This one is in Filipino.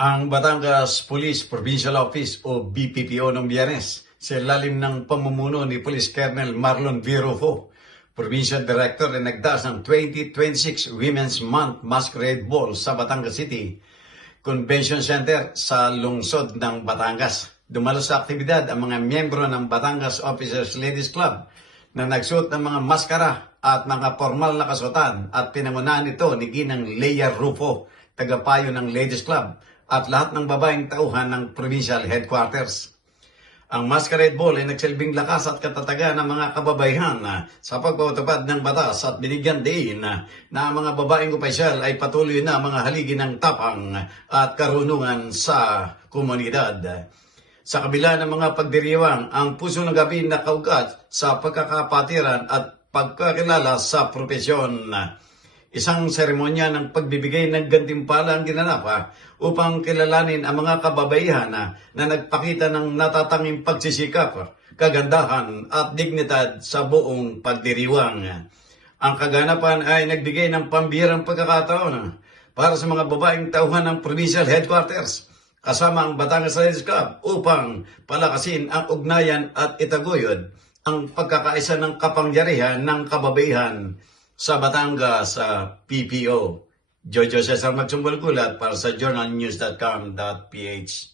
Ang Batangas Police Provincial Office o BPPO noong Biyernes sa ilalim ng pamumuno ni Police Colonel Marlon V. Rufo, Provincial Director na nagdaas ng 2026 Women's Month Masquerade Ball sa Batangas City Convention Center sa lungsod ng Batangas. Dumalo sa aktibidad ang mga miyembro ng Batangas Officers Ladies Club na nagsuot ng mga maskara at mga formal na kasuotan at pinangunahan ito ni Ginang Leia Rufo, tagapayo ng Ladies Club at lahat ng babaeng tauhan ng Provincial Headquarters. Ang Masquerade Ball ay nagsilbing lakas at katatagan ng mga kababaihan sa pagpapatupad ng batas at binigyan din na ang mga babaeng opisyal ay patuloy na mga haligi ng tapang at karunungan sa komunidad. Sa kabila ng mga pagdiriwang, ang puso ng gabi na kaugat sa pagkakapatiran at pagkakilala sa propesyon. Isang seremonya ng pagbibigay ng gantimpala ang ginanap upang kilalanin ang mga kababaihan na nagpakita ng natatanging pagsisikap, kagandahan at dignidad sa buong pagdiriwang. Ang kaganapan ay nagbigay ng pambihirang pagkakataon para sa mga babaeng tauhan ng Provincial Headquarters kasama ang Batangas Ladies Club upang palakasin ang ugnayan at itaguyod ang pagkakaisa ng kapangyarihan ng kababaihan sa Batangas PPO. Jojo Cesar Magsumbol Gulat para sa journalnews.com.ph.